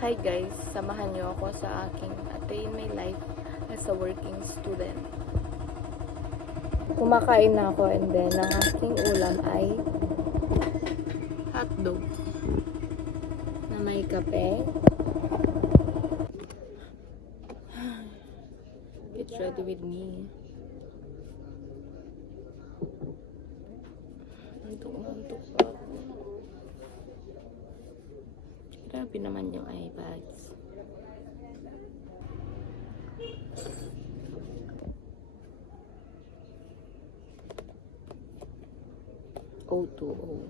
Hi guys, samahan niyo ako sa aking a day in my life as a working student. Kumakain na ako and then ang aking ulam ay hotdog na may kape. Get ready with me. Antok pa ako. Grabe naman yung eyebags. O2O.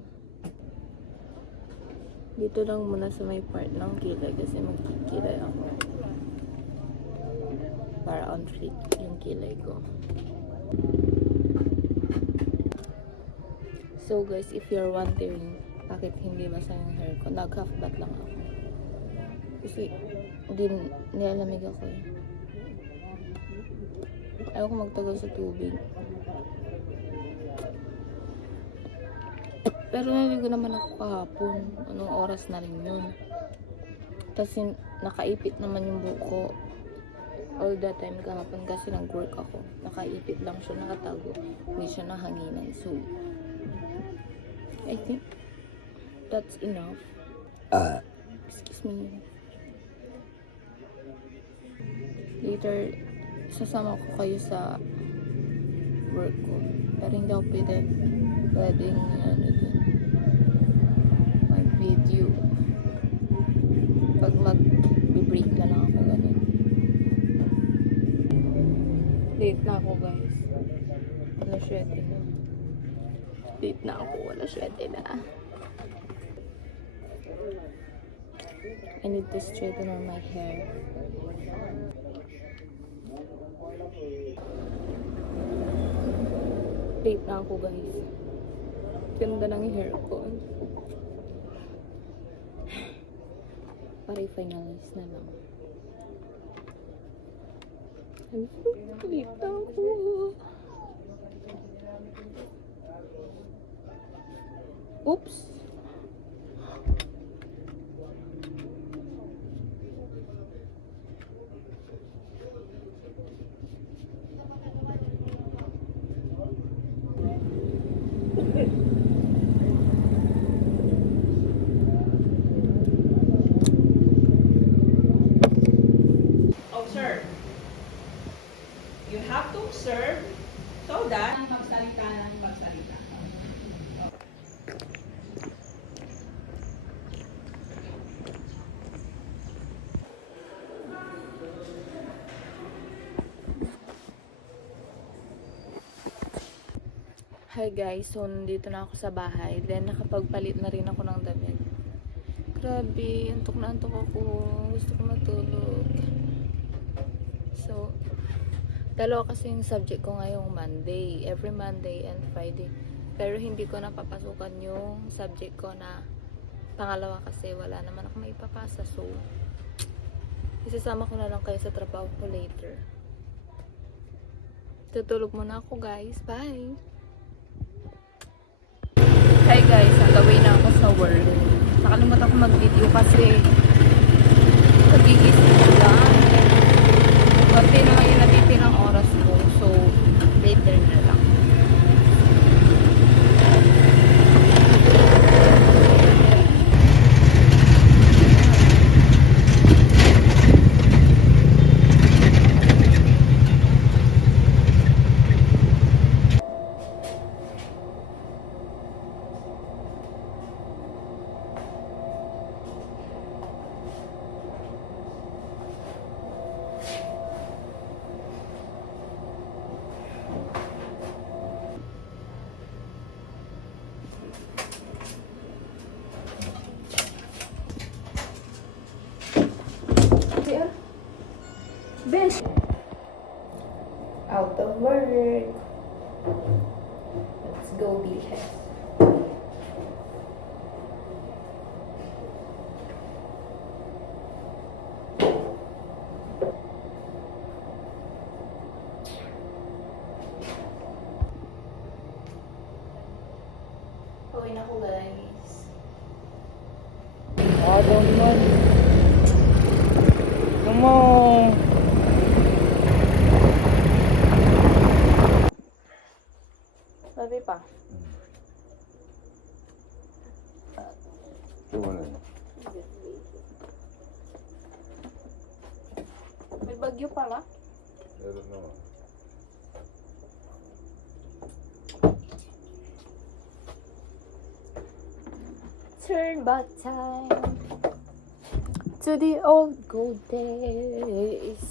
Dito lang muna sa may part ng kilay kasi magkikilay ako. Para on fleek yung kilay ko. So guys, if you're wondering bakit hindi basa yung hair ko, nag-half bath lang ako. Kasi nilalamig ako eh. Ayaw ko magtagal sa tubig. Pero naligo naman ako kahapon. Anong oras na rin yun. Tapos nakaipit naman yung buko. All that time kahapon kasi nag-work ako. Nakaipit lang siya, nakatago. Hindi siya nahanginan. So, I think that's enough. Excuse me. Later, sasama ko kayo sa work ko. Pero hindi ako pwedeng mag-video. Pag mag-break na lang ako ganun. Late na ako guys. Wala 7 na. Late na ako. Wala 7 na. I need to straighten on my hair. Late na ako guys. Ganda ng hair ko. Para i-finalize na lang. Late na ako. Oops. Observe. You have to observe so that magsalita ng magsalita. Hi guys, so nandito na ako sa bahay. Then nakapagpalit na rin ako ng damit. Grabe, antok na antok ako. Gusto ko matulog. So, dalawa kasi yung subject ko ngayong Monday. Every Monday and Friday. Pero hindi ko napapasukan yung subject ko na pangalawa kasi wala naman ako maipapasa. So, isasama ko na lang kayo sa trabaho ko later. Tutulog muna ako guys. Bye! Hi guys, on the way na ako sa work. Nakalimutan ko mag-video kasi nagigising ko lang. Kasi naman yung natitirang oras ko. So, later na lang. Best. Out of work. Let's go, Bilhes. Pauwi na ko guys. Don't know. Ano yun? May bagyo pala. Meron naman. Turn back time to the old gold days.